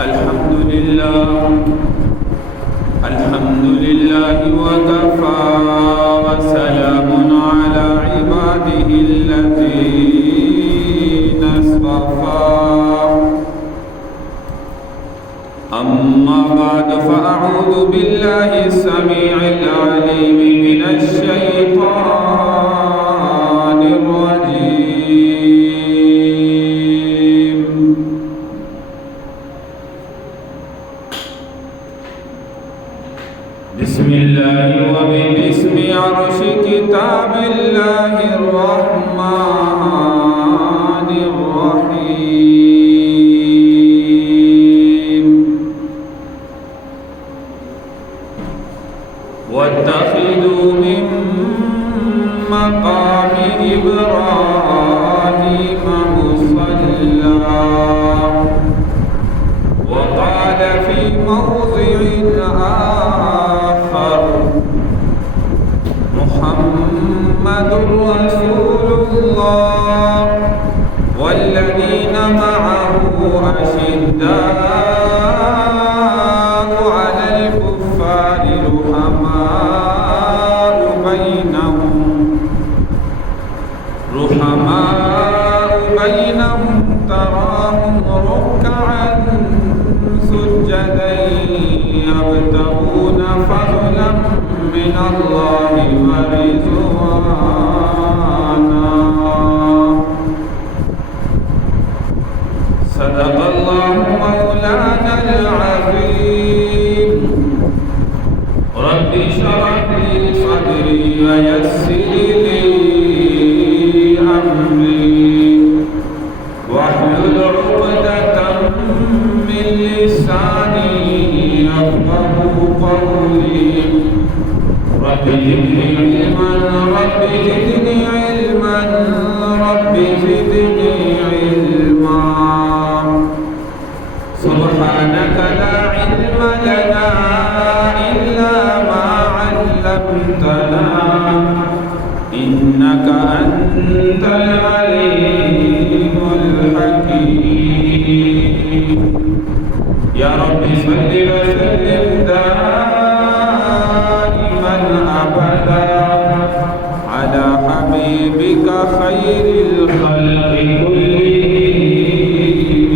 الحمد لله وكفى وسلام على عباده الذين اصطفى أما بعد فأعوذ بالله السميع العليم من الشيطان الرجيم بسم الله وباسم عرش كتاب الله الرحمن الرحيم واتخذوا من مقام إبراهيم مصلى وقال في موضع آخر محمد رسول الله والذين معه أشداء على الكفار رحماء بينهم تراهم ركعا سجدا يبتغون فضلا من الله ورضوانا صدق الله مولانا العظيم رب اشرح لي صدري ويسر لي أمري واحلل عقدة من لساني يفقهوا قولي رب زدني علما رب زدني علما رب زدني علما سبحانك لا علم لنا إلا ما علمتنا إنك أنت العليم الحكيم يا رب صل وسلم دائما أبدا على حبيبك خير الخلق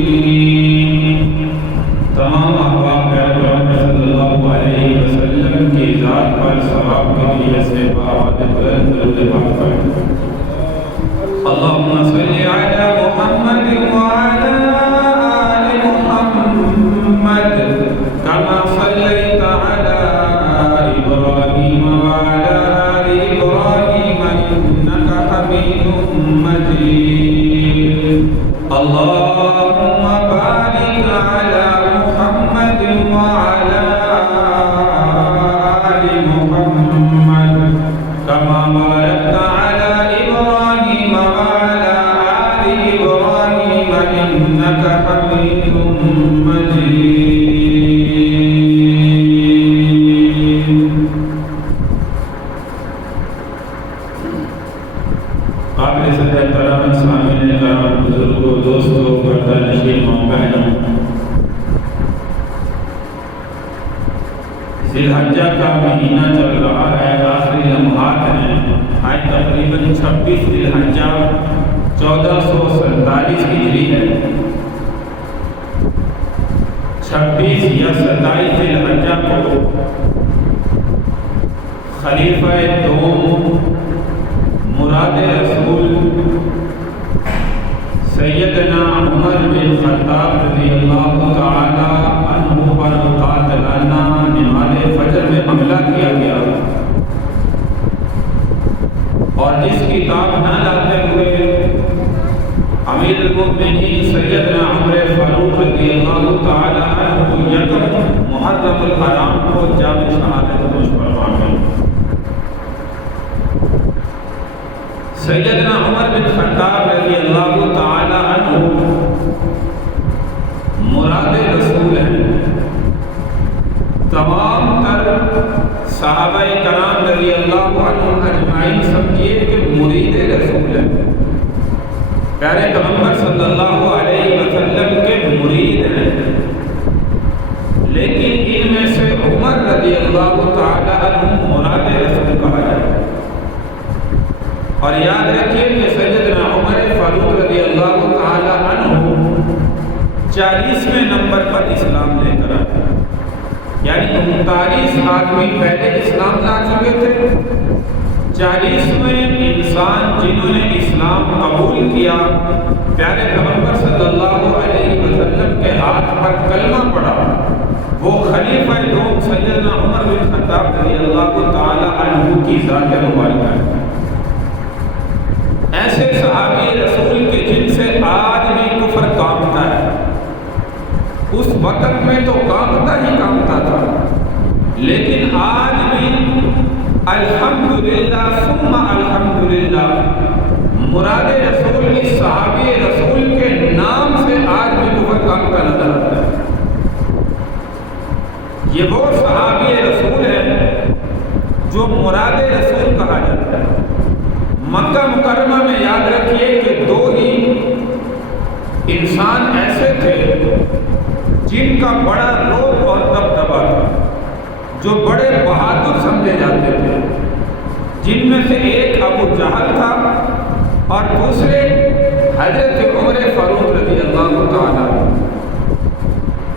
كلهم تمام أحباب اکرام صلی اللہ علیہ وسلم کی ذات پر ثواب کے لیے سے بآباد بلند درود پاک پڑھیں اللهم صل على محمد وعلى آل محمد كما صليت على إبراهيم وعلى آل إبراهيم إنك حميد مجيد اللهم بارك على محمد وعلى آل محمد كما باركت على إبراهيم وعلى آل إبراهيم إنك حميد مجيد قابل صدر احترام سامعین کرام بزرگوں دوستوں پردہ نشین ماں بہنوں ذی الحجہ کا مہینہ چل رہا ہے آخری لمحات ہیں آج تقریباً 26 ذی الحجہ 1447 ہجری ہے 26 یا 27 ذی الحجہ کو خلیفہ دوم مراد رسول سیدنا عمر بن خطاب رضی اللہ تعالی عنہ پر قاتلانہ نماز فجر میں حملہ کیا گیا اور جس کتاب نہ لاتے ہوئے امیر المؤمنین سیدنا عمر فاروق رضی اللہ تعالی عنہ یکم محرم الحرام کو جامع شہادت نوش فرما گئے سیدنا عمر بن خطاب رضی اللہ تعالی عنہ مراد رسول ہیں تمام تر صحابہ کرام رضی اللہ عنہ اجمعین سمجھیے کہ مرید رسول ہیں پیارے پیغمبر صلی اللہ علیہ وسلم کے مرید ہیں نمبر پر اسلام لے کر آئے، یعنی 39 آدمی پہلے اسلام لا چکے تھے، 40ویں انسان جنہوں نے اسلام قبول کیا، پیارے پیغمبر صلی اللہ علیہ وسلم کے ہاتھ پر کلمہ پڑا، وہ خلیفہ دوم سیدنا عمر بن خطاب رضی اللہ تعالی عنہ کی ذات مبارکہ ہے۔ ایسے صحابی رسول کے جن سے آج بھی کفر کانپتا ہے، اس وقت میں تو کانپتا ہی کانپتا تھا، لیکن آج بھی الحمدللہ ثم الحمدللہ مراد رسول اس صحابی رسول کے نام سے آج بھی کفر کانپتا نظر آتا ہے۔ یہ وہ صحابی رسول ہے جو مراد رسول کہا جاتا ہے۔ مکہ مکرمہ میں یاد رکھیے کہ 2 ہی انسان ایسے تھے جن کا بڑا رعب اور دبدبا تھا، جو بڑے بہادر سمجھے جاتے تھے، جن میں سے ایک ابو جہل تھا اور دوسرے حضرت عمر فاروق رضی اللہ تعالیٰ۔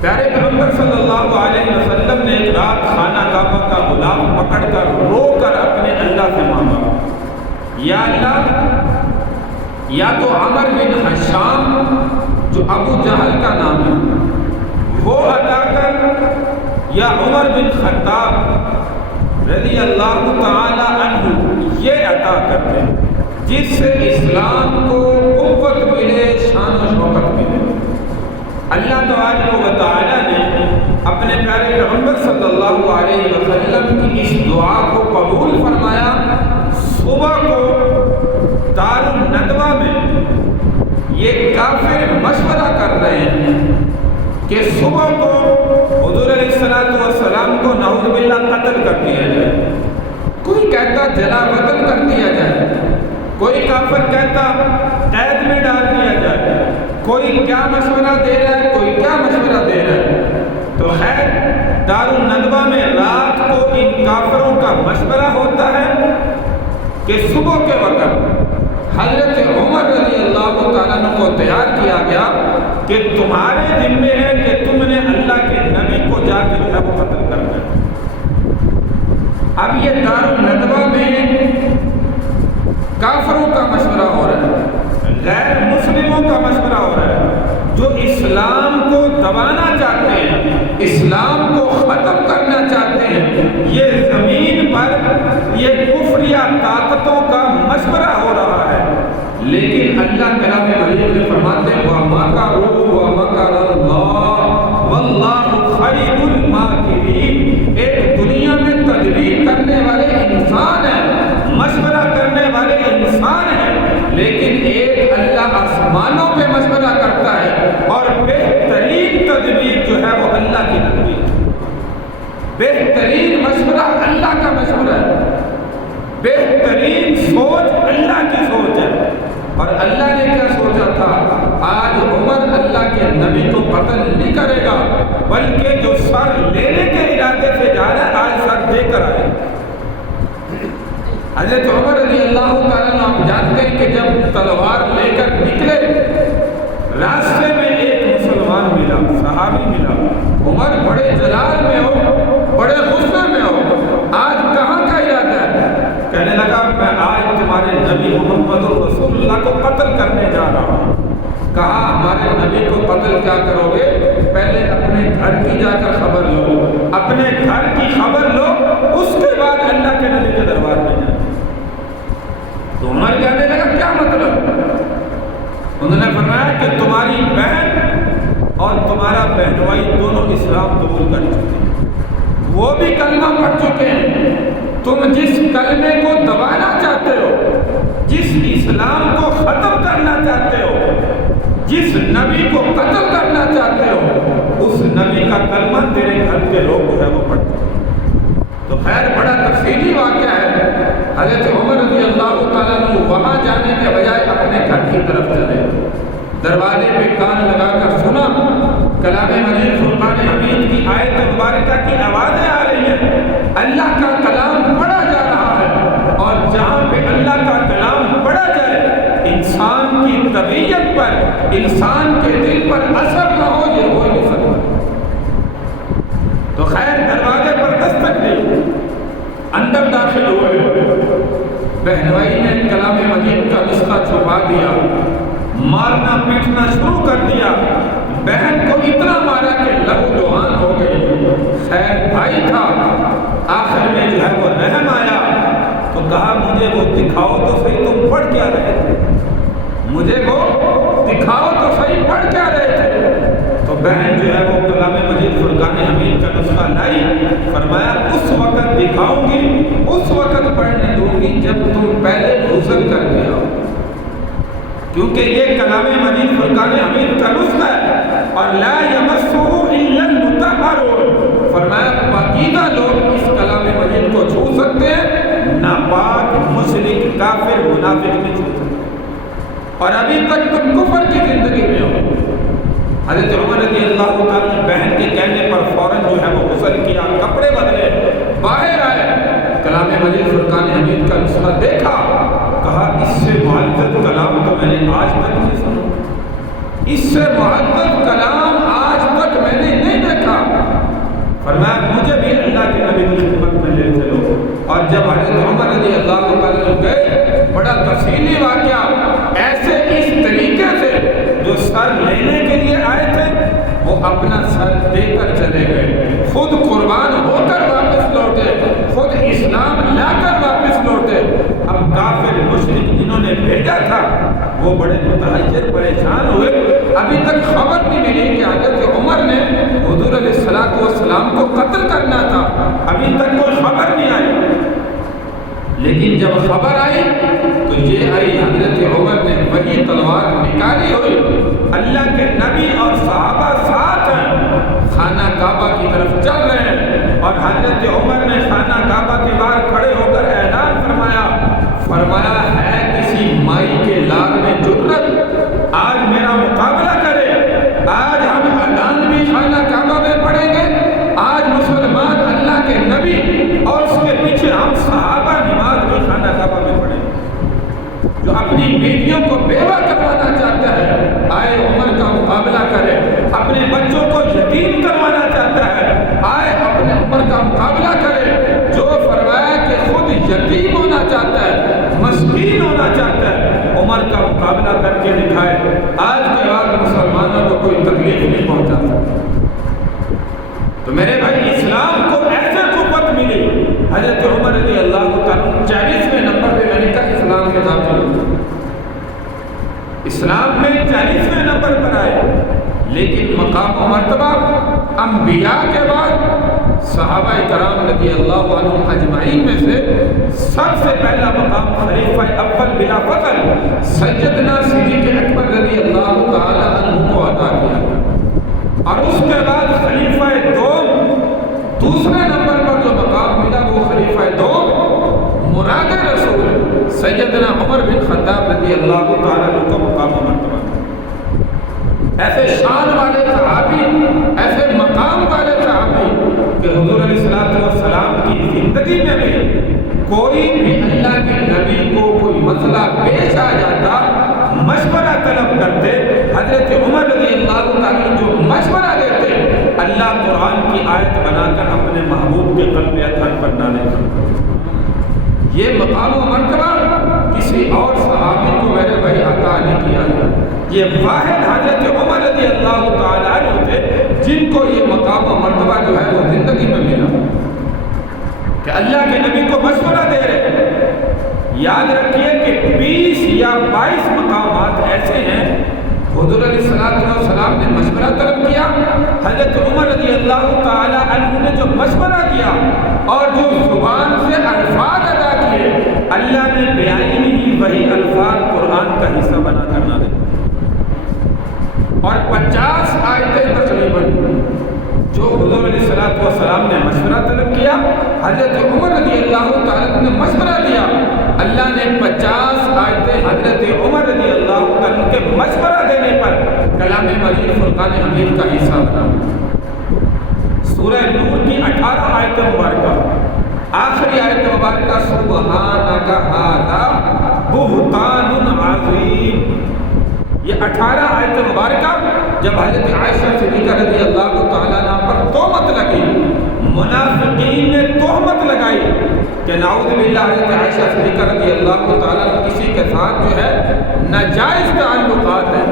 پیارے پیغمبر صلی اللہ علیہ وسلم نے ایک رات خانہ کعبہ کا غلاف پکڑ کر رو کر اپنے اللہ سے مانگا، یا اللہ، یا تو عمر بن حشام جو ابو جہل کا نام ہے وہ عطا کر، یا عمر بن خطاب رضی اللہ تعالی عنہ یہ عطا کر دے جس سے اسلام کو قوت ملے، شان و شوکت ملے۔ اللہ تبارک و تعالی نے اپنے پیارے پیغمبر صلی اللہ علیہ وسلم کی اس دعا کو قبول فرمایا۔ صبح کو دار الندوہ میں یہ کافر مشورہ کر رہے ہیں کہ صبح کو حضور علیہ السلام کو نعوذ باللہ قتل کر دیا جائے، کوئی کہتا جلا وطن کر دیا جائے، کوئی کافر کہتا قید میں ڈال دیا جائے، کوئی کیا مشورہ دے رہا ہے، کوئی کیا مشورہ دے رہا ہے۔ تو خیر دار الندوہ میں رات کو ان کافروں کا مشورہ ہوتا ہے کہ صبح کے وقت حضرت عمر رضی اللہ تعالیٰ عنہ کو تیار کیا گیا کہ تمہارے ذمہ ہے کہ تم نے اللہ کے نبی کو جا کے جو ہے وہ قتل کرنا ہے۔ اب یہ دار الندوہ میں کافروں کا مشورہ ہو رہا ہے، غیر مسلموں کا مشورہ ہو رہا ہے، جو اسلام کو دبانا چاہتے ہیں، اسلام کو ختم کرنا چاہتے ہیں۔ یہ زمین پر یہ کفریہ طاقتوں کا مشورہ ہو رہا ہے، لیکن اللہ کلام مجید میں فرماتے ہیں وَمَكَرُوا وَمَكَرَ اللَّهُ وَاللَّهُ خَيْرُ الْمَاكِرِينَ۔ ایک دنیا میں تدبیر کرنے والے انسان ہیں، مشورہ کرنے والے انسان ہیں، لیکن ایک اللہ آسمانوں پہ مشورہ کرتا ہے، اور بہترین تدبیر جو ہے وہ اللہ کی تدبیر ہے۔ بہترین مشورہ اللہ کا مشورہ ہے، بہترین سوچ اللہ کی سوچ ہے۔ اور اللہ نے کیا سوچا تھا؟ آج عمر اللہ کے نبی کو قتل نہیں کرے گا، بلکہ جو سر لینے کے ارادے سے جا رہا ہے آج سر دے کر آئے۔ حضرت عمر رضی اللہ تعالیٰ عنہ آپ جانتے ہیں کہ جب تلوار لے کر نکلے، راستے میں ایک مسلمان ملا، صحابی ملا۔ عمر بڑے جلال میں ہو، بڑے غصے میں ہو، آج کہاں کا ارادہ ہے؟ کہنے لگا میں آج تمہارے نبی محمد رسول اللہ کو قتل کرنے جا رہا ہوں۔ کہا ہمارے نبی کو قتل کیا کرو گے؟ پہلے اپنے گھر کی جا کر خبر لو، اپنے گھر کی خبر لو، اس کے بعد اللہ کے نبی کے دربار میں جائیں۔ تو عمر کہنے لگا کیا مطلب؟ انہوں نے فرمایا کہ تمہاری بہن اور تمہارا بہنوئی دونوں اسلام قبول کر چکے ہیں، وہ بھی کلمہ پڑھ چکے ہیں۔ تم جس کلمے کو دبانا چاہتے ہو، جس اسلام کو ختم کرنا چاہتے ہو، جس نبی کو قتل کرنا چاہتے ہو، اس نبی کا کلمہ تیرے گھر کے لوگ جو ہے وہ پڑھتے ہیں۔ تو خیر بڑا تفصیلی واقعہ ہے۔ حضرت عمر رضی اللہ تعالیٰ عنہ وہاں جانے کے بجائے اپنے گھر کی طرف چلے، دروازے پہ کان لگا کر سنا، کلام مجید فرقان حمید کی آیت مبارکہ کی آوازیں آ رہی ہیں، اللہ کا کلام پڑھا جا رہا ہے۔ اور جہاں پہ اللہ کا کلام پڑھا جائے، انسان کی طبیعت پر، انسان کے دل پر اثر نہ ہو، یہ ہو نہیں سکتا۔ بہنوئی نے کلام مجید کا نسخہ چھپا دیا، مارنا پیٹنا شروع کر دیا، بہن کو اتنا مارا کہ لہو لہان ہو گئی۔ خیر بھائی تھا، آخر میں جو ہے وہ رحم آیا تو کہا مجھے وہ دکھاؤ تو صحیح تم پڑھ کیا رہے تھے، مجھے وہ دکھاؤ تو صحیح پڑھ کیا رہے تھے۔ تو بہن جو ہے وہ کلام مجید فرقان حمید کا نسخہ لائی، فرمایا اس وقت دکھاؤں گی، اس وقت پڑھنے دوں گی جب تم پہلے غسل کر کے آؤ، کیونکہ یہ کلام مجید فرقان حمید کا نسخہ ہے اور لا یمسہ الا المطہرون، فرمایا پاکیزہ لوگ اس کلام مجید کو چھو سکتے ہیں، ناپاک مشرک کافر منافق نہیں چھو سکتے۔ اور ابھی تک تم کفر کی زندگی میں ہو۔ حضرت عمر رضی اللہ تعالیٰ نے بہن کے کہنے پر فوراً جو ہے وہ غسل کیا، کپڑے بدلے، باہر آئے، کلام مجید فرقان حمید کا نسخہ دیکھا، کہا اس سے معزز کلام تو میں نے آج تک نہیں سنا، اس سے معزز کلام آج تک میں نے نہیں دیکھا۔ فرمایا مجھے بھی اللہ کے نبی کی خدمت میں لے چلو۔ اور جب حضرت عمر رضی اللہ تعالیٰ گئے، بڑا تفصیلی واقعہ، ایسے اس طریقے سے جو سر لینے کے لیے آئے تھے وہ اپنا سر دے کر چلے گئے، خود قربان ہو کر واپس لوٹے، خود اسلام لا کر واپس لوٹے۔ اب کافر مشرک جنہوں نے بھیجا تھا وہ بڑے متحجر پریشان ہوئے، ابھی تک خبر نہیں ملی کہ حضرت عمر نے حضور علیہ السلام کو قتل کرنا تھا، ابھی تک کوئی خبر نہیں آئی۔ لیکن جب خبر آئی تو یہ آئی حضرت عمر نے وہی تلوار نکالی ہوئی، اللہ کے نبی اور صحابہ ساتھ ہیں، خانہ کعبہ کی طرف چل رہے ہیں، اور حضرت عمر نے خانہ کعبہ کے باہر کھڑے ہو کر اعلان فرمایا ہے کسی مائی کے لال میں جرت آج میرا مقابلہ کرے، آج ہم اذان بھی خانہ کعبہ میں پڑھیں گے، آج مسلمان اللہ کے نبی اور اس کے پیچھے ہم صحابہ نماز بھی خانہ کعبہ میں پڑھیں گے۔ جو اپنی بیٹیوں کو بیوہ کروانا چاہتا ہے آئے عمر کا مقابلہ کرے، اپنے بچوں کو یتیم کروانا چاہتا ہے آئے اپنے عمر کا مقابلہ کرے، جو فرمایا کہ خود یتیم ہونا چاہتا ہے، مسکین ہونا چاہتا ہے، عمر کا مقابلہ کر کے دکھائے۔ آج کے بعد مسلمانوں کو کوئی تکلیف نہیں پہنچا سکتا۔ تو میرے بھائی اسلام کو ایسے قوت ملی، حضرت عمر رضی اللہ تعالیٰ 40ویں نمبر پہ میں نے کہا اسلام کے داخل ہوئے، اسلام میں 40ویں نمبر پر آئے، لیکن مقام و مرتبہ انبیاء کے بعد صحابہ کرام رضی اللہ عنہم اجمعین میں سے سب سے پہلا مقام خلیفہ اول بلا فخر سیدنا صدیق اکبر رضی اللہ تعالی عنہ کو عطا کیا، اور اس کے بعد خلیفہ دوم دوسرے نمبر پر جو مقام ملا وہ خلیفہ دوم مراد رسول سیدنا عمر بن خطاب رضی اللہ تعالی عنہ کو مقام و مرتبہ۔ ایسے شان والے صحابی، ایسے مقام والے صحابی کہ حضور علیہ السلام کی زندگی میں بھی کوئی بھی اللہ کے نبی کو کوئی مسئلہ پیش آ جاتا مشورہ طلب کرتے، حضرت عمر رضی اللہ تعالیٰ جو مشورہ دیتے اللہ قرآن کی آیت بنا کر اپنے محبوب کے قلب اطہر پر نازل کرتے۔ یہ مقام و مرتبہ کسی اور صحابی کو میرے بھائی عطا نہیں کیا گیا، یہ واحد حضرت عمر رضی اللہ تعالیٰ عنہ تھے جن کو یہ مقام و مرتبہ جو ہے وہ زندگی میں ملا کہ اللہ کے نبی کو مشورہ دے رہے۔ یاد رکھیے کہ 20 یا 22 مقامات ایسے ہیں حضور علیہ السلام نے مشورہ طلب کیا، حضرت عمر رضی اللہ تعالیٰ عنہ نے جو مشورہ دیا اور جو زبان سے الفاظ ادا کیے اللہ نے بیانی ہی وہی الفاظ قرآن کا حصہ بنا کر نازل کیا، اور 50 آیتیں تقریباً جو حضور علیہ السلام نے مشورہ طلب کیا، حضرت عمر رضی اللہ تعالیٰ نے مشورہ دیا، اللہ نے 50 آیتیں حضرت عمر رضی اللہ تعالیٰ کے مشورہ دینے پر کلام مجید فرقان حمید کا حصہ بنا۔ سورہ نور کی 18 آیت مبارکہ، آخری آیت مبارکہ سبحانک ھذا بہتان عظیم، یہ 18 آیت مبارکہ جب حضرت عائشہ صدیقہ رضی اللہ تعالیٰ عنہ پر تہمت لگی، منافقین نے تہمت لگائی کہ نعوذ باللہ حضرت عائشہ صدیقہ رضی اللہ تعالیٰ کسی کے ساتھ جو ہے ناجائز تعلقات ہیں۔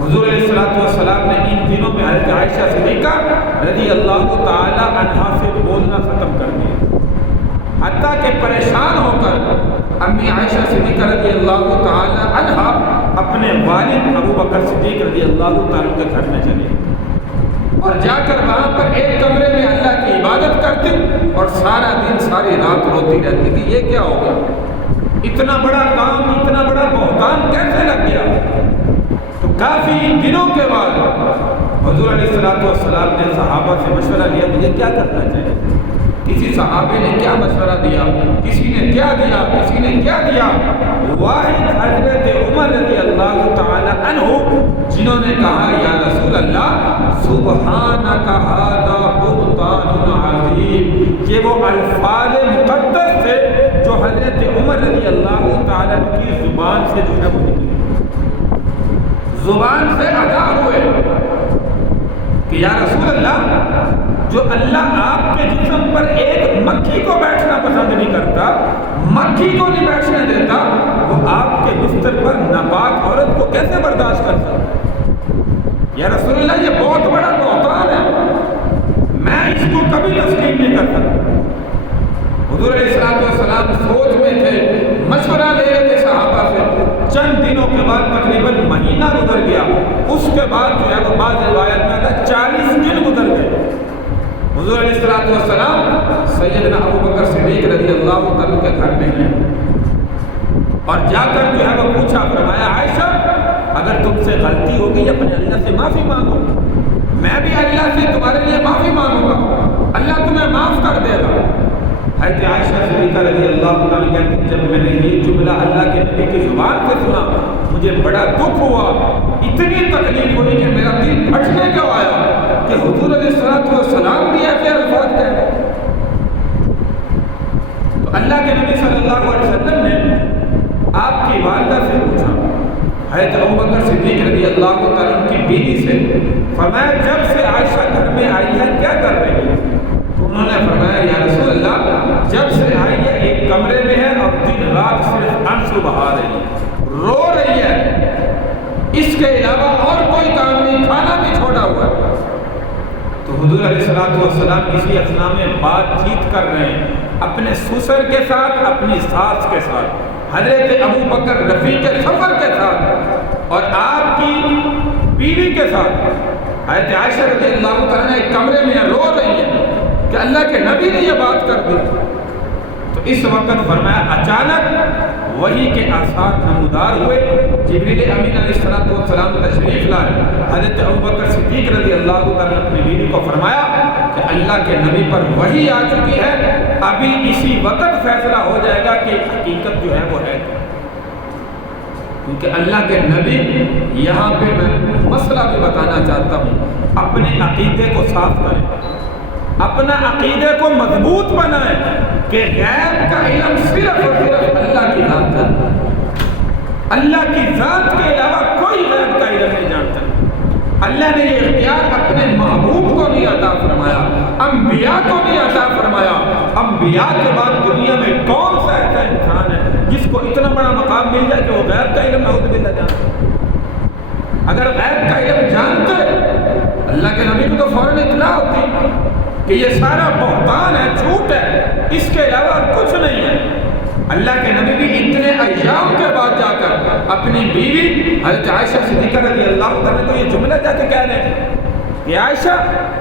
حضور علیہ السلام نے ان دنوں میں حضرت عائشہ صدیقہ رضی اللہ تعالیٰ عنہا سے بولنا ختم کر دیا، حتیٰ کہ پریشان ہو کر امی عائشہ صدیقہ رضی اللہ تعالیٰ عنہا اپنے والد ابو بکر صدیق رضی اللہ تعالیٰ کے گھر میں چلے اور جا کر وہاں پر ایک کمرے میں اللہ کی عبادت کرتی اور سارا دن ساری رات روتی رہتی کہ یہ کیا ہو گیا، اتنا بڑا کام، اتنا بڑا بہتان کیسے لگ گیا۔ تو کافی دنوں کے بعد حضور علیہ السلام نے صحابہ سے مشورہ لیا مجھے کیا کرنا چاہیے۔ کسی صحابے نے کیا مشورہ دیا، کسی نے کیا دیا، کسی نے کیا دیا، واحد حضرت عمر رضی اللہ تعالی عنہ جنہوں نے کہا یا رسول اللہ سبحانک ھذا بہتان عظیم، یہ وہ الفاظ مقدس تھے جو حضرت عمر رضی اللہ تعالی کی زبان سے جو ہے وہ نکلے، زبان سے ادا ہوئے کہ یا رسول اللہ جو اللہ آپ کے جسم پر ایک مکھی کو بیٹھنا پسند نہیں کرتا، مکھی کو نہیں بیٹھنے دیتا، وہ آپ کے بستر پر ناپاک عورت کو کیسے برداشت کر سکتا؟ یا رسول اللہ یہ بہت بڑا بہتان ہے، میں اس کو کبھی تسلیم نہیں کر سکتا۔ حضور علیہ السلام سوچ میں تھے، مشورہ لے رہے تھے صحابہ سے۔ چند دنوں کے بعد تقریباً مہینہ گزر گیا، اس کے بعد جو ہے وہ بعض روایت میں آتا 40 دن گزر گئے۔ حضور علیہ السلام سیدنا ابو بکر صدیق رضی اللہ عنہ کے گھر میں گئے اور جا کر جو ہے وہ پوچھا، فرمایا عائشہ اگر تم سے غلطی ہوگی اپنے اللہ سے معافی مانگو، میں بھی اللہ سے تمہارے لیے معافی مانگوں گا، اللہ تمہیں معاف کر دے گا۔ حضرت عائشہ صدیقہ رضی اللہ عنہ کہتی ہیں جب میں نے یہ جملہ اللہ کے نبی کی زبان سے سنا مجھے بڑا دکھ ہوا، اتنی تکلیف ہوئی کہ میرا دل پھٹنے کو آیا کہ حضور علیہ السلام بھی ایسے الفاظ کہہ رہے۔ تو اللہ کے نبی صلی اللہ علیہ وسلم نے آپ کی والدہ سے پوچھا، حضرت ابو بکر صدیق رضی اللہ عنہ کی بیوی سے، فرمایا جب سے عائشہ گھر میں آئی ہے کیا کر رہی ہے؟ تو انہوں نے فرمایا یا رسول اللہ جب سے آئی ہے ایک کمرے میں ہے اور دن رات صرف آنسو بہا رہی ہے، رو رہی ہے، اس کے علاوہ اور کوئی کام نہیں، کھانا بھی چھوڑا ہوا ہے۔ تو حضور علیہ السلام اسی اثنا میں بات چیت کر رہے ہیں اپنے سسر کے ساتھ، اپنی ساس کے ساتھ، حضرت ابو بکر رفیق سفر کے ساتھ اور آپ کی بیوی کے ساتھ۔ حضرت عائشہ رضی اللہ عنہ ایک کمرے میں رو رہی ہے کہ اللہ کے نبی نے یہ بات کر دی۔ تو اس وقت فرمایا اچانک وحی کے آثار نمودار ہوئے، جبریل امین علیہ السلام تشریف لائے، حضرت ابوبکر صدیق رضی اللہ عنہ اپنی بیوی کو فرمایا کہ اللہ کے نبی پر وحی آ چکی ہے، ابھی اسی وقت فیصلہ ہو جائے گا کہ حقیقت جو ہے وہ ہے، کیونکہ اللہ کے نبی یہاں پہ میں مسئلہ بھی بتانا چاہتا ہوں، اپنے عقیدے کو صاف کریں، اپنا عقیدے کو مضبوط بنائیں کہ غیب کا علم صرف اور صرف اللہ کی ذات ہے، اللہ کی ذات کے علاوہ کوئی غیب کا علم نہیں جانتا۔ اللہ نے یہ اختیار اپنے محبوب کو نہیں عطا فرمایا، انبیاء کو نہیں عطا فرمایا۔ انبیاء کے بعد دنیا میں کون سا ایسا انسان ہے جس کو اتنا بڑا مقام مل جائے کہ وہ غیب کا علم نعوذ باللہ جانتا؟ اگر غیب کا علم جانتے اللہ کے نبی کو تو فوراً اطلاع ہوتی کہ یہ سارا بہتان ہے، جھوٹ ہے، اس کے علاوہ کچھ نہیں ہے۔ اللہ کے نبی بھی اتنے ایام کے بعد جا کر اپنی بیوی حضرت عائشہ صدیقہ رضی اللہ عنہ کو یہ جملہ جا کے کہہ رہے ہیں کہ عائشہ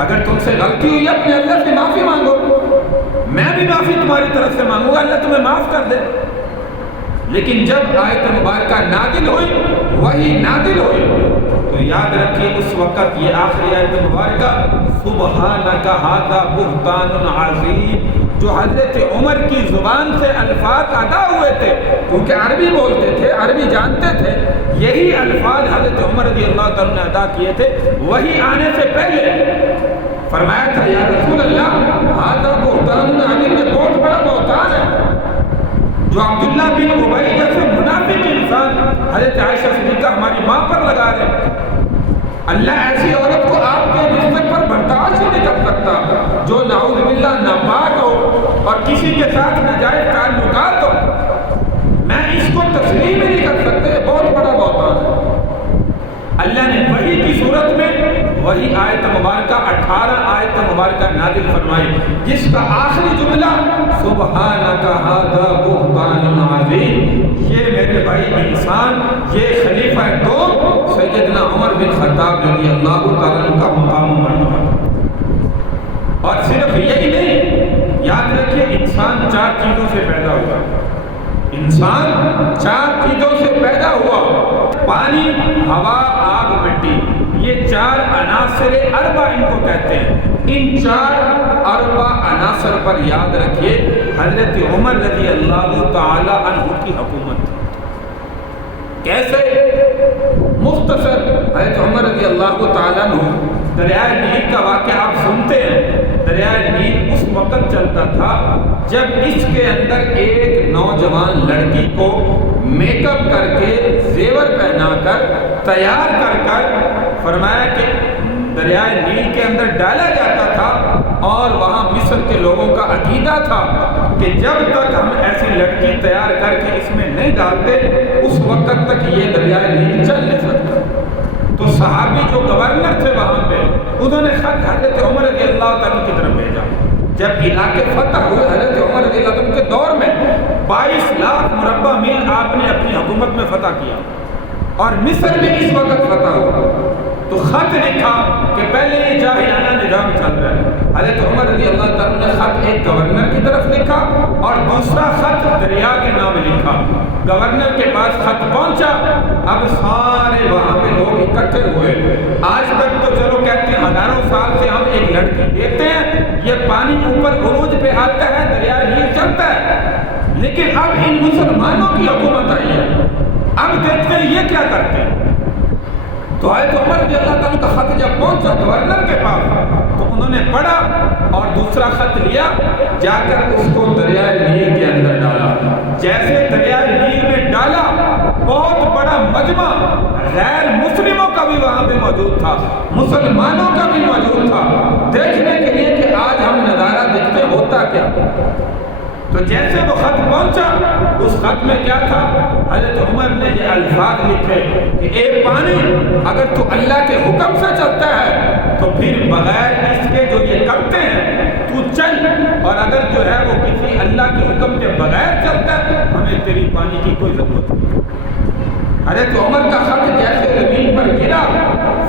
اگر تم سے غلطی ہوئی اپنے اللہ سے معافی مانگو، میں بھی معافی تمہاری طرف سے مانگوں گا، اللہ تمہیں معاف کر دے۔ لیکن جب آیت مبارکہ نازل ہوئی، وحی نازل ہوئی، تو یاد رکھیے اس وقت یہ آخری آیت مبارکہ سبحانک ھذا بہتان عظیم جو حضرت عمر کی زبان سے الفاظ ادا ہوئے تھے، کیونکہ عربی بولتے تھے، عربی جانتے تھے، یہی الفاظ حضرت عمر رضی اللہ عنہ نے ادا کیے تھے وہی آنے سے پہلے۔ فرمایا تھا یا رسول اللہ ھذا بہتان عظیم، یہ بہت بڑا بہتان ہے جو عبداللہ بن ابی جیسے منافق انسان حضرت عائشہ صدیقہ ہماری ماں پر لگا رہے۔ اللہ ایسی عورت کو آپ کے بستر پر برداشت نہیں کر سکتا جو نعوذ باللہ وہی آیت مبارکہ 18 آیت مبارکہ نازل فرمائی، جس کا آخری جملہ سبحانک ھذا بہتان عظیم، یہ میرے بھائی انسان، یہ خلیفہ دو سیدنا عمر بن خطاب رضی اللہ تعالیٰ عنہ کا مقام و مرتبہ۔ اور صرف یہی نہیں، یاد رکھیے انسان 4 چیزوں سے پیدا ہوا، انسان 4 چیزوں سے پیدا ہوا، پانی، ہوا، آگ، مٹی، یہ 4 عناصر اربع ان کو کہتے ہیں۔ ان 4 اربع عناصر پر یاد رکھیے حضرت عمر رضی اللہ تعالی عنہ کی حکومت کیسے؟ مختصر، حضرت عمر رضی اللہ تعالی عنہ، دریائے نیل کا واقعہ آپ سنتے ہیں۔ دریائے نیل اس وقت چلتا تھا جب اس کے اندر ایک نوجوان لڑکی کو میک اپ کر کے، زیور پہنا کر، تیار کر فرمایا کہ دریائے نیل کے اندر ڈالا جاتا تھا، اور وہاں مصر کے لوگوں کا عقیدہ تھا کہ جب تک ہم ایسی لڑکی تیار کر کے اس میں نہیں ڈالتے اس وقت تک یہ دریائے نیل چل نہیں سکتا۔ تو صحابی جو گورنر تھے وہاں پہ، انہوں نے خط حضرت عمر رضی اللہ تعالیٰ کی طرف بھیجا۔ جب علاقے فتح ہوئے حضرت عمر رضی اللہ عنہ کے دور میں 22 لاکھ مربع میل آپ نے اپنی حکومت میں فتح کیا، اور مصر میں اس وقت فتح ہوا۔ تو خط لکھا کہ پہلے یہ جاہلانہ نظام چل رہا ہے، حضرت عمر رضی اللہ تعالیٰ نے خط ایک گورنر کی طرف لکھا اور دوسرا خط دریا کے نام لکھا۔ گورنر کے پاس خط پہنچا، اب سارے وہاں پہ لوگ اکٹھے ہوئے۔ آج تک تو چلو کہتے ہیں ہزاروں سال سے ہم ایک لڑکی دیکھتے ہیں، یہ پانی اوپر عروج پہ آتا ہے، دریائے نیل چلتا ہے، لیکن اب ان مسلمانوں کی حکومت آئی ہے، اب دیکھتے ہیں یہ کیا کرتے ہیں۔ تو حضرت عمر رضی اللہ تعالیٰ کا خط جب پہنچا گورنر کے پاس تو انہوں نے پڑھا اور دوسرا خط لیا، جا کر اس کو دریائے نیل کے اندر ڈالا۔ جیسے دریائے نیل میں ڈالا، بہت بڑا مجمع غیر مسلموں کا بھی وہاں پہ موجود تھا، مسلمانوں کا بھی موجود تھا، دیکھنے کے لیے کہ آج ہم نظارہ دیکھتے ہوتا کیا۔ تو جیسے وہ خط پہنچا، اس خط میں کیا تھا؟ حضرت عمر نے یہ الفاظ لکھے کہ اے پانی، اگر تو اللہ کے حکم سے چلتا ہے تو پھر بغیر اس کے جو یہ کرتے ہیں تو چل، اور اگر جو ہے وہ کسی اللہ کے حکم کے بغیر چلتا ہے ہمیں تیری پانی کی کوئی ضرورت نہیں۔ حضرت عمر کا خط جیسے زمین پر گرا،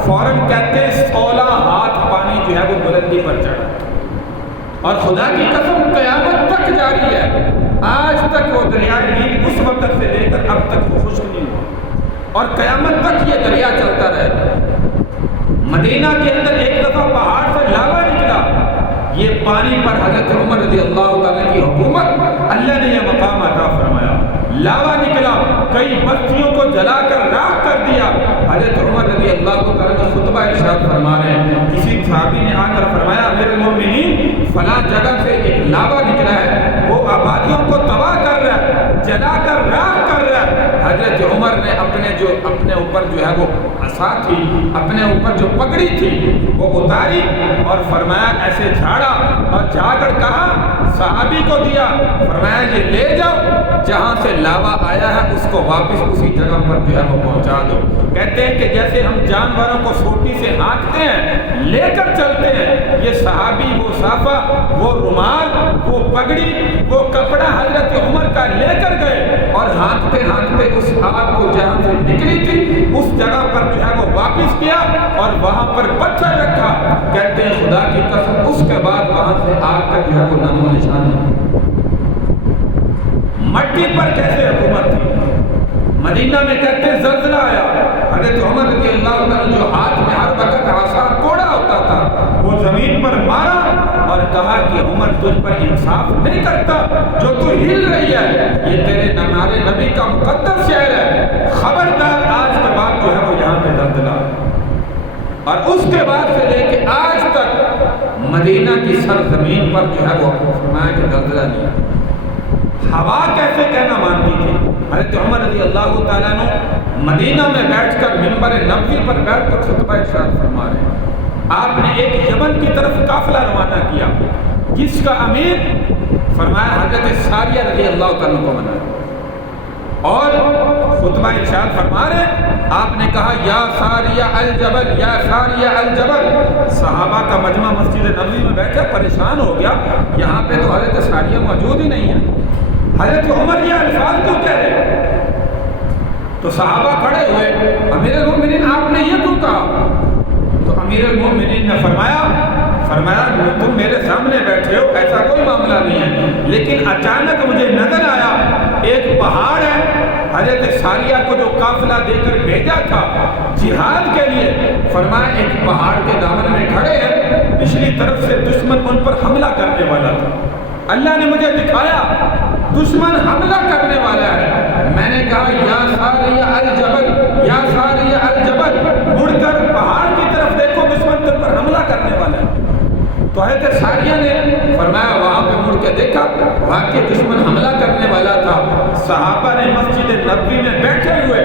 فوراً کہتے ہیں 16 ہاتھ پانی جو ہے وہ بلندی پر چڑھا، اور خدا کی قسم قیامت تک جاری ہے، آج تک وہ دریائے نیل اس وقت سے لے کر اب تک وہ خشک نہیں ہوا، اور قیامت تک یہ دریا چلتا رہے۔ مدینہ کے اندر ایک دفعہ پہاڑ سے لاوا نکلا، یہ پانی پر حضرت عمر رضی اللہ تعالیٰ کی حکومت، اللہ نے یہ مقام عطا فرمایا۔ لاوا نکلا، کئی بستیوں کو جلا کر راکھ کر دیا۔ حضرت عمر رضی اللہ تعالیٰ کا خطبہ ارشاد فرما رہے ہیں، کسی صحابی نے آ کر فرمایا امیر المومنین فلاں جگہ سے ایک لاوا نکلا ہے، وہ آبادیوں کو تباہ کر رہا ہے، جلا کر راکھ کر رہا ہے۔ حضرت عمر نے اپنے اوپر جو ہے وہ عصا تھی، اپنے اوپر جو پگڑی تھی وہ اتاری اور فرمایا ایسے جھاڑا، اور جھاڑ کر کہا صحابی کو دیا، فرمایا یہ لے جاؤ، جہاں سے لاوا آیا ہے اس کو واپس اسی جگہ پر جو ہے وہ پہنچا دو۔ کہتے ہیں کہ جیسے ہم جانوروں کو سوٹی سے ہانکتے ہیں، لے کر چلتے ہیں، یہ صحابی وہ صافہ، وہ رومال، وہ پگڑی، وہ کپڑا حضرت عمر کا لے کر گئے، اور ہانکتے ہانکتے اس آگ کو جہاں سے نکلی تھی اس جگہ پر جو ہے وہ واپس کیا، اور وہاں پر پتھر رکھا۔ کہتے ہیں خدا کی قسم اس کے بعد وہاں سے آگ کا جو ہے وہ نام و نشان نہیں۔ مٹی پر کیسے حکومت تھی؟ مدینہ میں کہتے ہیں زلزلہ آیا، حضرت عمر رضی اللہ عنہ جو ہاتھ میں ہر وقت عصا کوڑا ہوتا تھا وہ زمین پر مارا اور کہا کہ عمر تجھ پر انصاف نہیں کرتا، جو تو ہل رہی ہے یہ تیرے ہمارے نبی کا مقدس شہر ہے، خبردار آج کے بعد جو ہے وہ یہاں پہ زلزلہ۔ اور اس کے بعد سے لے کے آج تک مدینہ کی سرزمین پر جو ہے وہ فرمایا کہ زلزلہ نہیں۔ ہوا کیسے کہنا مانتی تھی؟ حضرت عمر رضی اللہ تعالیٰ نے مدینہ میں بیٹھ کر منبر نبوی پر بیٹھ کر خطبہ ارشاد فرما رہے ہیں، آپ نے ایک یمن کی طرف قافلہ روانہ کیا جس کا امیر فرمایا حضرت ساریہ رضی اللہ تعالیٰ کو بنایا، اور خطبہ ارشاد فرما رہے ہیں، آپ نے کہا یا ساریہ الجبل، یا ساریہ الجبل۔ صحابہ کا مجمع مسجد نبوی میں بیٹھے پریشان ہو گیا، یہاں پہ تو حضرت ساریہ موجود ہی نہیں ہے، حضرت عمر یہ الفاظ کیوں کہہ رہے؟ تو صحابہ کھڑے ہوئے، امیر المومنین آپ نے یہ کیوں کہا؟ تو امیر المومنین نے فرمایا تم میرے سامنے بیٹھے ہو، ایسا کوئی معاملہ نہیں ہے، لیکن اچانک مجھے نظر آیا ایک پہاڑ ہے، حضرت ساریہ کو جو قافلہ دے کر بھیجا تھا جہاد کے لیے، فرمایا ایک پہاڑ کے دامن میں کھڑے ہیں، پچھلی طرف سے دشمن ان پر حملہ کرنے والا تھا، اللہ نے مجھے دکھایا دشمن حملہ کرنے والا ہے، میں نے کہا یا ساریہ الجبل، یا ساریہ الجبل، مڑ کر پہاڑ کی طرف دیکھو دشمن تم پر حملہ کرنے والا ہے۔ تو حضرت ساریہ نے فرمایا وہاں پہ مڑ کے دیکھا، واقعی دشمن حملہ کرنے والا تھا۔ صحابہ نے مسجد نبوی میں بیٹھے ہوئے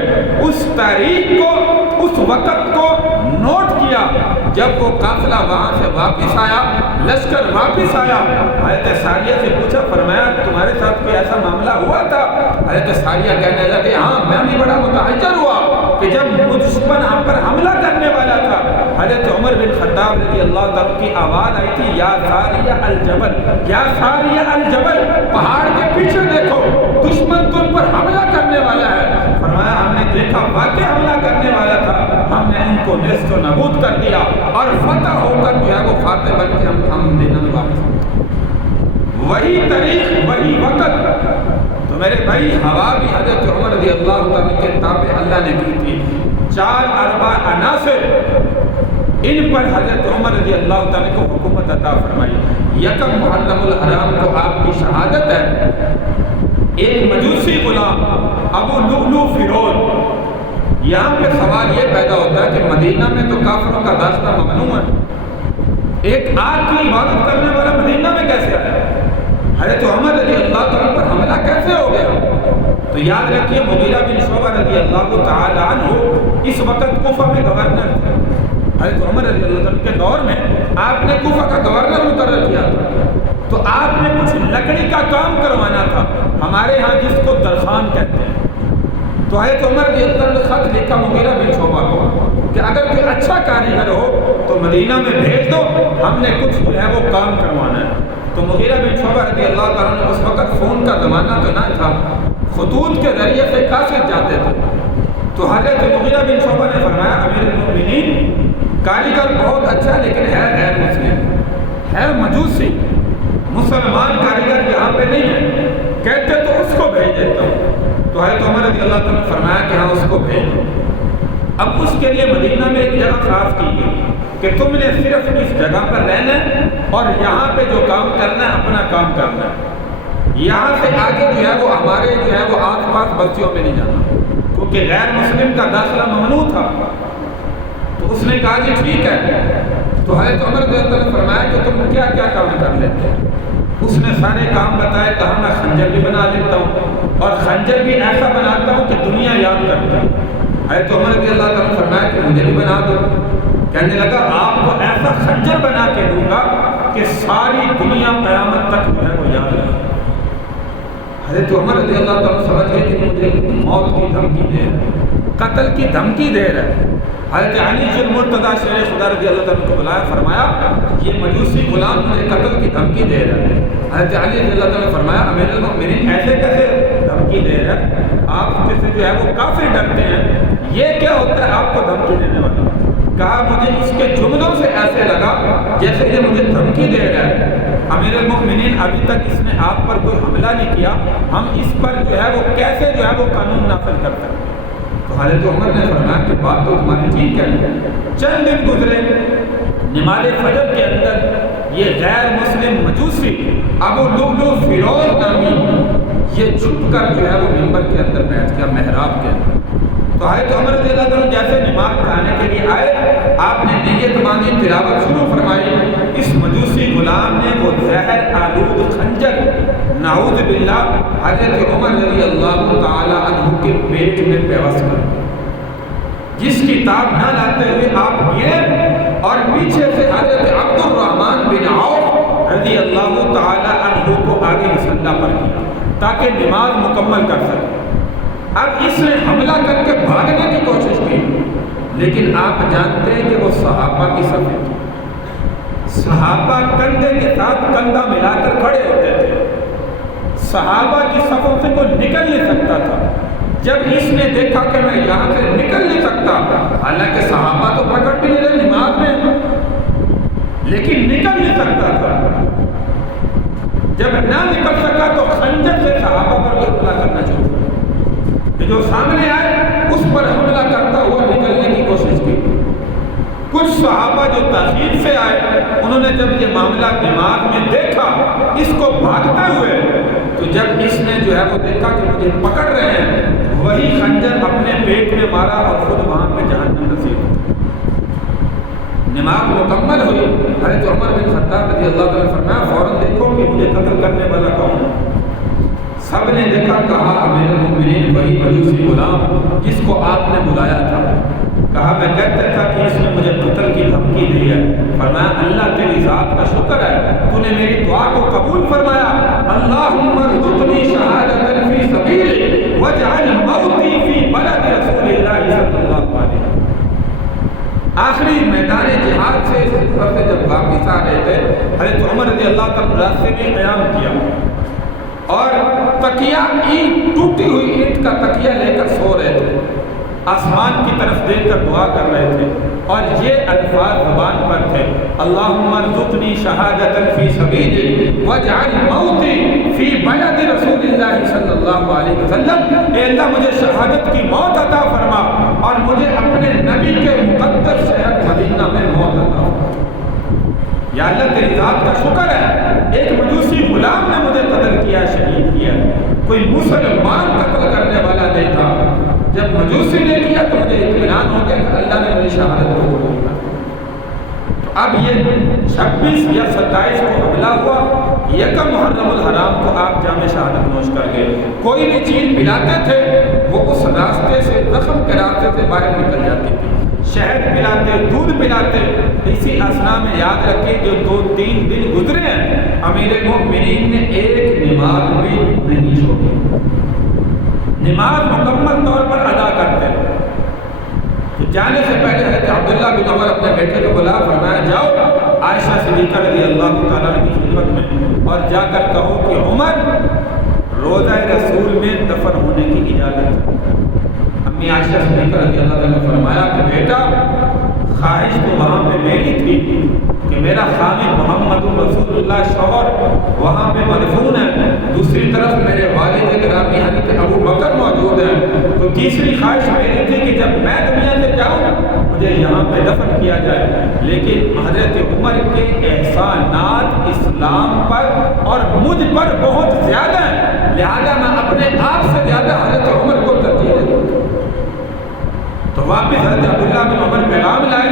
اس تاریخ کو، اس وقت کو نوٹ کیا، جب وہ قافلہ وہاں سے واپس آیا، لشکر واپس آیا، حضرت ساریہ سے پوچھا، فرمایا تمہارے ساتھ کوئی ایسا معاملہ ہوا تھا؟ حضرت ساریہ کہنے لگے ہاں میں بھی بڑا متحجر ہوا کہ جب وہ دشمن ہم پر حملہ کرنے والا تھا، حضرت عمر بن خطاب رضی اللہ تعالیٰ کی آواز آئی تھی یا ساریہ الجبل، یا ساریہ الجبل، پہاڑ کے پیچھے دیکھو دشمن تم پر حملہ کرنے والا ہے۔ فرمایا ہم نے دیکھا واقعی حملہ کرنے والا تھا، ہم نے ان کو نیست و نابود کر دیا اور فتح ہو کر جو ہے وہ فاتح بن کے ہم مدینہ میں واپس آئے۔ وہی تاریخ، وہی وقت، تو میرے بھائی ہوا بھی حضرت عمر رضی اللہ تعالیٰ کے تابع اللہ نے کی تھی، 4 اربع عناصر، ان پر حضرت عمر رضی اللہ تعالیٰ کو حکومت عطا فرمائی۔ یکم محرم الحرام کو آپ کی شہادت ہے، ایک مجوسی غلام ابو لؤلؤ فیروز، یہاں پہ سوال یہ پیدا ہوتا ہے کہ مدینہ میں تو کافروں کا داستہ ممنوع ہے، ایک آگ کی عبادت کرنے والا مدینہ میں کیسے آیا؟ حضرت عمر رضی اللہ تعالیٰ پر حملہ کیسے ہو گیا؟ تو یاد رکھیے مغیرہ بن شعبہ رضی اللہ تعالیٰ عنہ اس وقت کوفہ میں گورنر تھے، حضرت عمر رضی اللہ عنہ کے دور میں آپ نے کوفہ کا گورنر مقرر کیا تھا، تو آپ نے کچھ لکڑی کا کام کروانا تھا، ہمارے ہاں جس کو درخان کہتے ہیں، تو حضرت عمر رضی اللہ عنہ نے خط لکھا مغیرہ بن شعبہ کو کہ اگر کوئی اچھا کاریگر ہو تو مدینہ میں بھیج دو، ہم نے کچھ جو ہے وہ کام کروانا ہے۔ تو مغیرہ بن شعبہ رضی اللہ تعالیٰ عنہ، اس وقت فون کا زمانہ تو نہ تھا، خطوط کے ذریعے سے قاصد جاتے تھے، تو حضرت مغیرہ بن شعبہ نے فرمایا امیر المومنین کاریگر بہت اچھا لیکن ہے غیر مسلم، ہے مجوسی، مسلمان کاریگر یہاں پہ نہیں ہے، کہتے تو اس کو بھیج دیتا ہوں۔ تو حضرت عمر رضی اللہ تعالیٰ نے فرمایا کہ ہاں اس کو بھیج دو۔ اب اس کے لیے مدینہ میں ایک جگہ خاص کی گئی کہ تم نے صرف اس جگہ پر رہنا ہے اور یہاں پہ جو کام کرنا ہے اپنا کام کرنا ہے، یہاں سے آگے جو ہے وہ ہمارے جو ہے وہ آس پاس بستیوں میں نہیں جانا، کیونکہ غیر مسلم کا داخلہ ممنوع تھا۔ تو اس نے کہا جی ٹھیک ہے۔ تو حضرت عمر رضی اللہ نے فرمایا کہ تم کیا کیا کام کر لیتے ہو؟ اس نے سارے کام بتائے، کہا میں خنجر بھی بنا لیتا ہوں اور خنجر بھی ایسا بناتا ہوں کہ دنیا یاد کرتی ہے۔ حضرت عمر رضی اللہ تعالیٰ نے فرمایا کہ مجھے بھی بنا دو۔ کہنے لگا آپ کو ایسا خنجر بنا کے دوں گا کہ ساری دنیا قیامت تک جو ہے وہ یاد رکھے۔ حضرت عمر رضی اللہ تعالیٰ سمجھ گئے کہ مجھے موت کی دھمکی دے رہا ہے، قتل کی دھمکی دے رہا ہے۔ حضرت علی المرتضیٰ شیر خدا رضی اللہ تعالیٰ کو بلایا، فرمایا یہ مجوسی غلام مجھے قتل کی دھمکی دے رہا ہے۔ حضرت علی رضی اللہ تعالیٰ نے فرمایا امیر المومنین ایسے کیسے دھمکی دے رہا ہے؟ آپ سے جو ہے وہ کافر ڈرتے ہیں، یہ کیا ہوتا ہے آپ کو دھمکی دینے والا؟ کہا مجھے اس کے جملوں سے ایسے لگا جیسے یہ مجھے دھمکی دے رہا ہے، امیر المومنین ابھی تک اس نے آپ پر کوئی حملہ نہیں کیا، ہم اس پر جو ہے وہ کیسے جو ہے وہ قانون نافذ کرتے ہیں؟ تو حضرت عمر نے فرمایا کہ بات تو تمہاری ٹھیک ہے۔ چند دن گزرے، نماز فجر کے اندر یہ غیر مسلم مجوسی ابو لؤلؤ فیروز نامی یہ چھپ کر جو ہے وہ منبر کے اندر بیٹھ گیا، محراب کے اندر۔ تو حضرت عمر رضی اللہ عنہ جیسے نماز پڑھانے کے لیے آئے، آپ نے نیت باندھی، تلاوت شروع فرمائی۔ اس مجوسی غلام نے وہ زہر آلود خنجر نعوذ باللہ حضرت عمر رضی اللہ تعالی عنہ کے پیٹ میں پیوست کر دیا، جس کی تاب نہ لاتے ہوئے آپ گرے اور پیچھے سے حضرت عبد الرحمن بن عوف رضی اللہ تعالی عنہ کو آگے مصلی پر کیا تاکہ نماز مکمل کر سکے۔ اب اس نے حملہ کر کے بھاگنے کی کوشش کی، لیکن آپ جانتے ہیں کہ وہ صحابہ کی صفیں تھی۔ صحابہ کندھے کے ساتھ کندھا ملا کر کھڑے ہوتے تھے، صحابہ کی صفوں سے کوئی نکل نہیں سکتا تھا۔ جب اس نے دیکھا کہ میں یہاں سے نکل نہیں سکتا، حالانکہ صحابہ تو پکڑ بھی نہیں رہے نماز میں، لیکن نکل نہیں سکتا تھا۔ جب نہ نکل سکا تو خنجر سے صحابہ پر حملہ کرنا شروع کیا، کہ جو سامنے آئے اس پر حملہ کرتا ہوا نکلنے کی کوشش کی۔ کچھ صحابہ جو تاخیر سے آئے، انہوں نے جب یہ معاملہ دماغ میں دیکھا اس کو بھاگتے ہوئے، تو جب اس نے جو ہے وہ دیکھا کہ مجھے پکڑ رہے ہیں، وہی خنجر اپنے پیٹ میں مارا اور خود وہاں پہ جہنم نصیب ہو۔ نماز مکمل ہوئی، حضرت عمر بن خطاب رضی اللہ عنہ نے فرمایا فوراً دیکھو کہ مجھے قتل کرنے والا کون ہے۔ سب نے دیکھا، کہا امیر المؤمنین وہی مجوسی غلام جس کو آپ نے بلایا تھا۔ کہا میں کہتا تھا کہ اس نے مجھے قتل کی دھمکی دی ہے۔ فرمایا اللہ تیری ذات کا شکر ہے، تو نے میری دعا کو قبول فرمایا۔ اللہم ارزقنی شہادۃ فی سبیلک واجعل موتی فی بلد رسول اللہ صلی اللہ علیہ وسلم۔ آخری میدان جہاد سے اس سفر سے جب واپس آ رہے تھے، حضرت عمر رضی اللہ تعالیٰ راستے میں قیام کیا اور تکیہ اینٹ، ٹوٹی ہوئی اینٹ کا تکیہ لے کر سو رہے تھے، آسمان کی طرف دیکھ کر دعا کر رہے تھے، اور یہ الفاظ زبان پر تھے، اللہم ارزقنی شہادۃ فی سبیلک واجعل موتی فی بلد رسول اللہ صلی اللہ علیہ وسلم۔ اے اللہ مجھے شہادت کی موت عطا فرما اور مجھے اپنے نبی کے مقدس شہر مدینہ میں موت عطا فرما۔ یا اللہ تیری ذات کا شکر ہے، ایک مجوسی غلام نے مجھے قتل کیا، شہید کیا، کوئی مسلمان قتل کرنے والا نہیں تھا۔ جب مجوسی نے کیا تو مجھے اطمینان ہو گیا کہ اللہ نے میری شہادت کو قبول کیا۔ اب یہ 26 یا 27 کو حملہ ہوا، یکم محرم الحرام کو آپ جام شہادت نوش کر گئے۔ کوئی بھی چیز پلاتے تھے وہ اس راستے سے، زخم کے راستے سے باہر نکل جاتی تھی، شہد پلاتے، دودھ پلاتے۔ اسی اسنا میں یاد رکھیں جو 2-3 دن گزرے ہیں، امیر المؤمنین نے ایک نماز بھی نہیں چھوڑی، نماز مکمل طور پر ادا کرتے ہیں۔ تو جانے سے پہلے حضرت عبداللہ بن عمر اپنے بیٹے کو بلا، فرمایا جاؤ عائشہ صدیقہ رضی اللہ تعالیٰ عنہ کی خدمت میں اور جا کر کہو کہ عمر روضہ رسول میں دفن ہونے کی اجازت ہے۔ امی عائشہ صدیقہ رضی اللہ تعالیٰ نے فرمایا کہ بیٹا خواہش تو وہاں پہ میری تھی کہ میرا خامد محمد رسول اللہ شوہر وہاں پہ مدفون ہے، دوسری طرف میرے والد گرامی حضرت ابو بکر موجود ہیں، تو تیسری خواہش میری تھی کہ جب میں دنیا سے جاؤں مجھے یہاں پہ دفن کیا جائے، لیکن حضرت عمر کے احسانات اسلام پر اور مجھ پر بہت زیادہ ہیں، لہذا میں اپنے آپ سے زیادہ حضرت عمر کو ترجیح دیتا ہوں۔ تو واپس حضرت عبداللہ بن عمر پیغام لائے،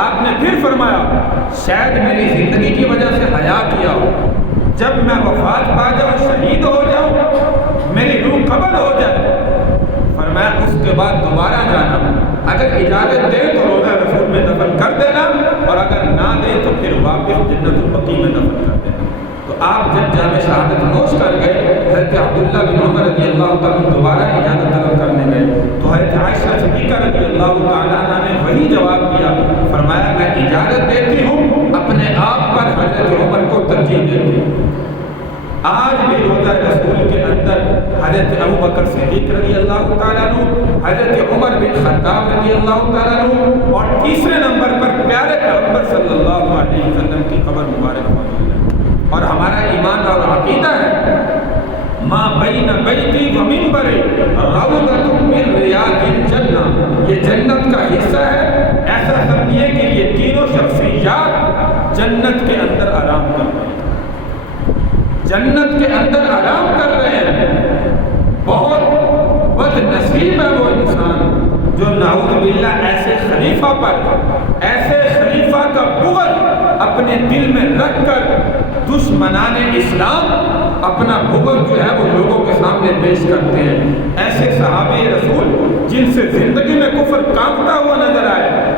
آپ نے پھر فرمایا شاید میری زندگی کی وجہ سے حیا کیا ہو، جب میں وفات پا جاؤں، شہید ہو جاؤں، میری روح قبض ہو جائے، فرمایا اس کے بعد دوبارہ جانا، اگر اجازت دے تو روضہ رسول میں دفن کر دینا، اور اگر نہ دے تو پھر واپس جنت البقیع میں دفن کر دینا۔ تو آپ جب جامع شہادت نوش کر گئے، حضرت عبداللہ بن عمر رضی اللہ تعالیٰ دوبارہ اجازت طلب کرنے گئے، تو حضرت عائشہ صدیقہ رضی اللہ تعالیٰ عنہ نے وہی جواب دیا، فرمایا میں اجازت دیتی ہوں، اپنے آپ پر حضرت عمر کو ترجیح دیتی ہوں۔ آج بھی روضہ رسول کے اندر حضرت ابو بکر صدیق رضی اللہ تعالیٰ عنہ، حضرت عمر بن خطاب رضی اللہ تعالیٰ عنہ، اور تیسرے نمبر پر پیارے پیغمبر صلی اللہ علیہ وسلم کی قبر مبارک موجود ہے۔ اور ہمارا ایمان اور عقیدہ ہے ما بین بیتی و منبر روضۃ من ریاض الجنہ، یہ جنت کا حصہ ہے۔ ایسا سمجھیے کہ یہ تینوں شخصیات جنت کے اندر آرام کر رہے ہیں، جنت کے اندر آرام کر رہے ہیں۔ بہت بد نصیب ہے وہ انسان جو نعوذ باللہ ایسے خلیفہ پر، ایسے خلیفہ کا بغض اپنے دل میں رکھ کر دشمنان اسلام اپنا بغض جو ہے وہ لوگوں کے سامنے پیش کرتے ہیں۔ ایسے صحابہ رسول جن سے زندگی میں کفر کانپتا ہوا نظر آئے،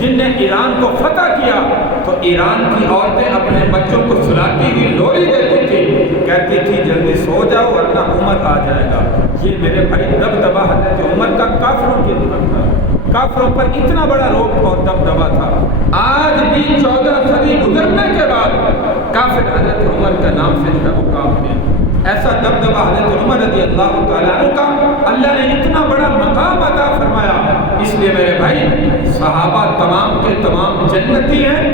جن نے ایران کو فتح کیا، تو ایران کی عورتیں اپنے بچوں کو سلاتی ہوئی لوری دیتی تھی، کہتی تھی جلدی سو جاؤ ورنہ عمر آ جائے گا، یہ میرے بھائی دبدبا حضرت عمر کا کافروں کے اوپر تھا، کافروں پر اتنا بڑا روب اور دبدبا تھا۔ آج بھی 14 صدی گزرنے کے بعد کافر حضرت عمر کا نام سے جو ہے وہ کانپتے ہیں۔ ایسا دبدبا حضرت عمر رضی اللہ تعالیٰ عنہ کا اللہ نے اتنا بڑا مقام عطا فرمایا۔ اس لیے میرے بھائی صحابہ تمام کے تمام جنتی ہیں،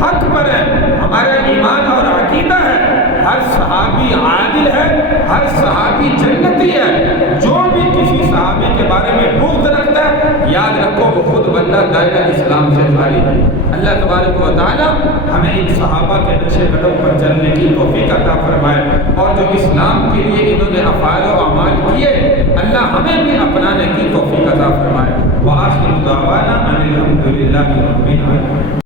حق پر ہیں، ہمارا ایمان اور عقیدہ ہے، ہر صحابی عادل ہے، ہر صحابی جنتی ہے۔ جو بھی کسی صحابی کے بارے میں بغض رکھتا ہے یاد رکھو وہ خود بندہ دائرہ اسلام سے خارج ہے۔ اللہ تبارک و تعالی ہمیں ان صحابہ کے نقش قدم پر چلنے کی توفیق عطا فرمائے، اور جو اسلام کے لیے انہوں نے افعال و اعمال کیے اللہ ہمیں بھی اپنانے کی توفیق عطا فرمائے۔ وآخر دعوانا ان الحمد للہ رب العالمین۔